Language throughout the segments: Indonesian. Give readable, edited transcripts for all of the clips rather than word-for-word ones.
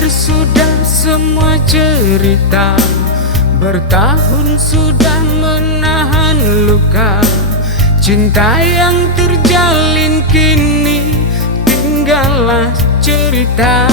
Berakhir sudah semua cerita, bertahun sudah menahan luka. Cinta yang terjalin kini tinggallah cerita.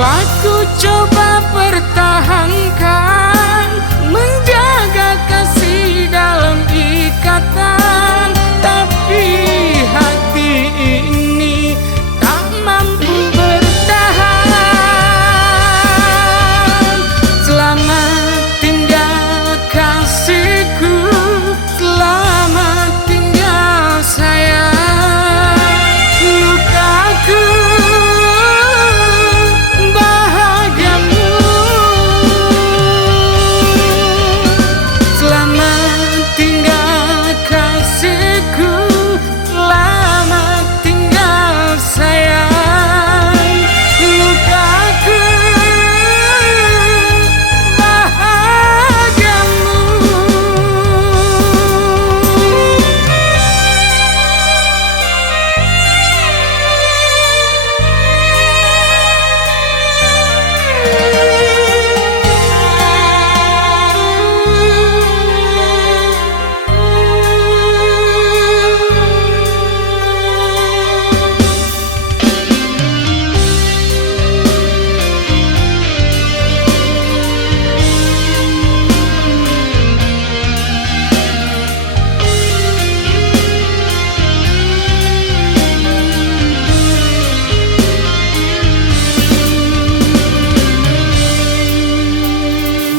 Aku coba pertahankan, menjaga kasih dalam ikatan, tapi hati ini tak mampu bertahan. Selamat tinggal kasihku, selamat tinggal sayang. Lukaku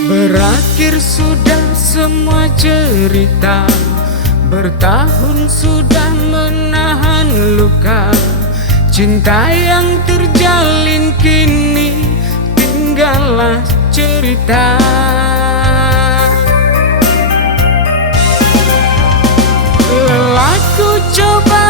berakhir sudah semua cerita, bertahun sudah menahan luka. Cinta yang terjalin kini tinggallah cerita. Aku coba